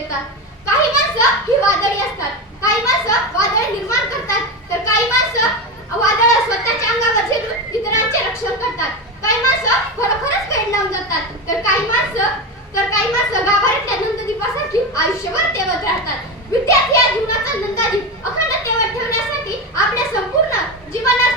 येतात काही माणसं ही वादळी असतात. काही माणसं वादळ निर्माण करतात. तर काही माणसं वादळ स्वतःच्या अंगावर इतरांचे रक्षण करतात. काही माणसं खरोखरच कैद लावून जातात तर काही माणसं तर काही माणसं गाभाऱ्यातल्या नंददीपासाठी आयुष्यभर तेवत राहतात. विद्यार्थी या जीवनाचा नंदादीप अखंड तेवत ठेवण्यासाठी आपल्या संपूर्ण जीवनात